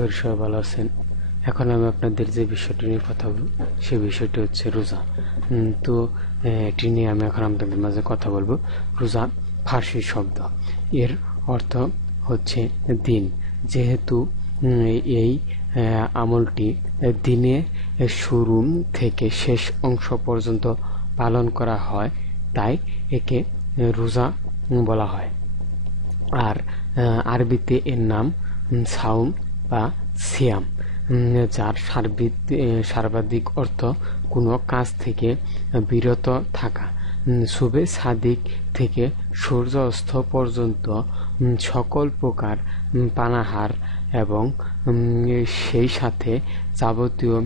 করি সবাই ভালো আছেন। এখন আমি আপনাদের যে বিষয়টি নিয়ে কথা বলব সেই বিষয়টি হচ্ছে রোজা। তো এটি নিয়ে আমি এখন আপনাদের মাঝে কথা বলব। রোজা ফার্সি শব্দ। এর অর্থ হচ্ছে দিন। যেহেতু এই আমলটি দিনে শুরু থেকে শেষ অংশ পর্যন্ত পালন করা হয় তাই একে রোজা বলা হয়। আর আরবিতে এর নাম উম, সাউম বা সিয়াম। যার সার্বিক সর্বাধিক অর্থ কোনো কাজ থেকে বিরত থাকা। শুভে সাদিক থেকে সূর্য অস্ত পর্যন্ত সকল প্রকার পানাহার এবং সেই সাথে যাবতীয়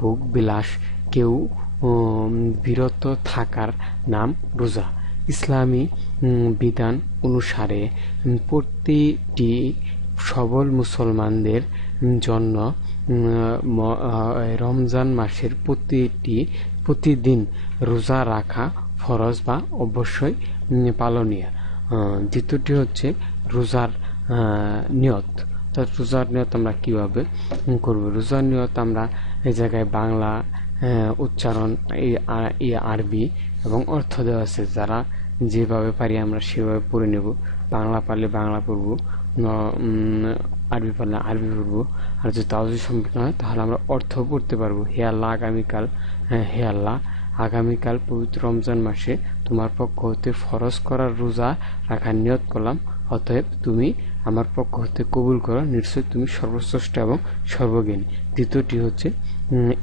ভোগ বিলাস কেউ বিরত থাকার নাম রোজা। ইসলামী বিধান অনুসারে প্রতিটি সবল মুসলমানদের জন্য রমজান মাসের প্রতিটি, প্রতিদিন রোজা রাখা ফরজ বা অবশ্যই পালনীয়। দ্বিতীয়টি হচ্ছে রোজার নিয়ত। তো রোজার নিয়ত আমরা কীভাবে করব? রোজার নিয়ত আমরা এই জায়গায় বাংলা উচ্চারণ এই আরবি এবং অর্থ দেওয়া আছে। যারা যেভাবে পারি আমরা সেভাবে পড়ে নেব। বাংলা পারলে বাংলা পড়ব। আরবি পারলে আরবি পড়ব। আর যদি তাও যদি সম্ভব না হয় তাহলে আমরা অর্থ পড়তে পারব। হে আল্লাহ আগামীকাল হ্যাঁ, হে আল্লাহ আগামীকাল পবিত্র রমজান মাসে তোমার পক্ষ হতে ফরজ করার রোজা রাখার নিয়ত করলাম। অতএব তুমি আমার পক্ষ হতে কবুল করো। নিশ্চয় তুমি সর্বশ্রেষ্ঠ এবং সর্বজ্ঞানী। দ্বিতীয়টি হচ্ছে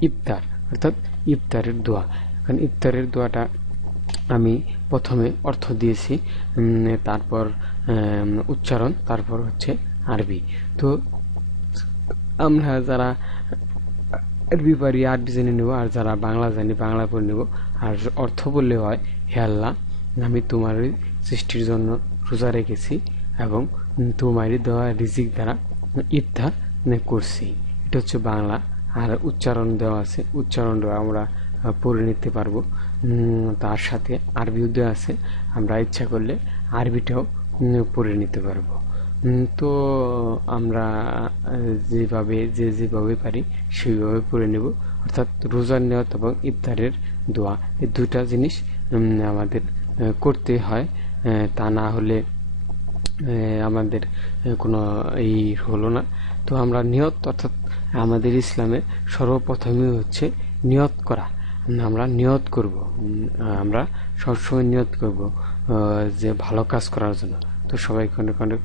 ইফতার। অর্থাৎ ইফতারের দোয়া। এখন ইফতারের দোয়াটা আমি প্রথমে অর্থ দিয়েছি তারপর উচ্চারণ, তারপর হচ্ছে আরবি। তো আমরা যারা আরবি পারি, আরবি জেনে নেব, আর যারা বাংলা জানি, বাংলা পড়ে নেব, আর অর্থ বললে হয়, হে আল্লাহ, আমি তোমার সৃষ্টির জন্য রোজা রেখেছি এবং তোমারই দেওয়া রিজিক দ্বারা ইফতার করছি। এটা হচ্ছে বাংলা, আর উচ্চারণ দেওয়া আছে, উচ্চারণটা আমরা পড়ে নিতে পারব। তার সাথে আরবিও দেওয়া আছে। আমরা ইচ্ছা করলে আরবিটাও পড়ে নিতে পারব। তো আমরা যেভাবে, যে যেভাবে পারি সেইভাবে পড়ে নেব। অর্থাৎ রোজার নিয়ত এবং ইফতারের দোয়া, এই দুটা জিনিস আমাদের করতে হয়। তা না হলে আমাদের কোনো এই হলো না। তো আমরা নিয়ত, অর্থাৎ আমাদের ইসলামে সর্বপ্রথমে হচ্ছে নিয়ত করা। আমরা নিয়ত করব। আমরা সবসময় নিয়ত করব যে ভালো কাজ করার জন্য। তো সবাই কোনো অনেক